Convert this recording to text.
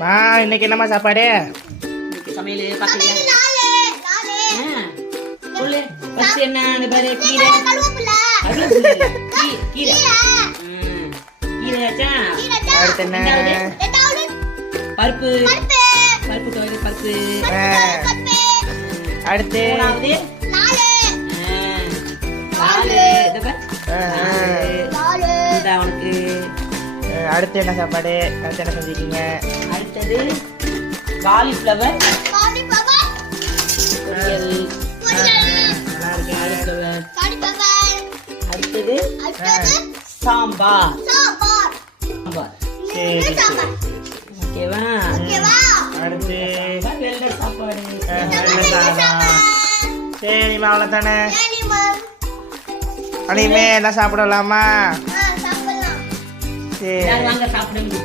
மா இன்னைக்கு என்னம்மா சாப்பாடு? இன்னைக்கு சமையல் பாக்கறியா? சொல்லு. ஃபர்ஸ்ட் என்ன பாரு கீரை. கீரை. கீரைச்சா. அடுத்து என்ன? பருப்பு. பருப்பு துவையல் பருப்பு. அடுத்து மூணாவது நாலு. உனக்கு அடுத்து என்ன சாப்பாடு? அடுத்து என்ன செஞ்சிருக்கீங்க? அடுத்தது காலிஃப்ளவர் பொரியல். அடுத்தது சாம்பார். சரி ஓகேவா? அடுத்து வெள்ளை சாப்பாடு. சரிம்மா அவ்வளோதானே. அனிமே எல்லாம் சாப்பிடலாமா? சரி வாங்க சாப்பிடுங்க.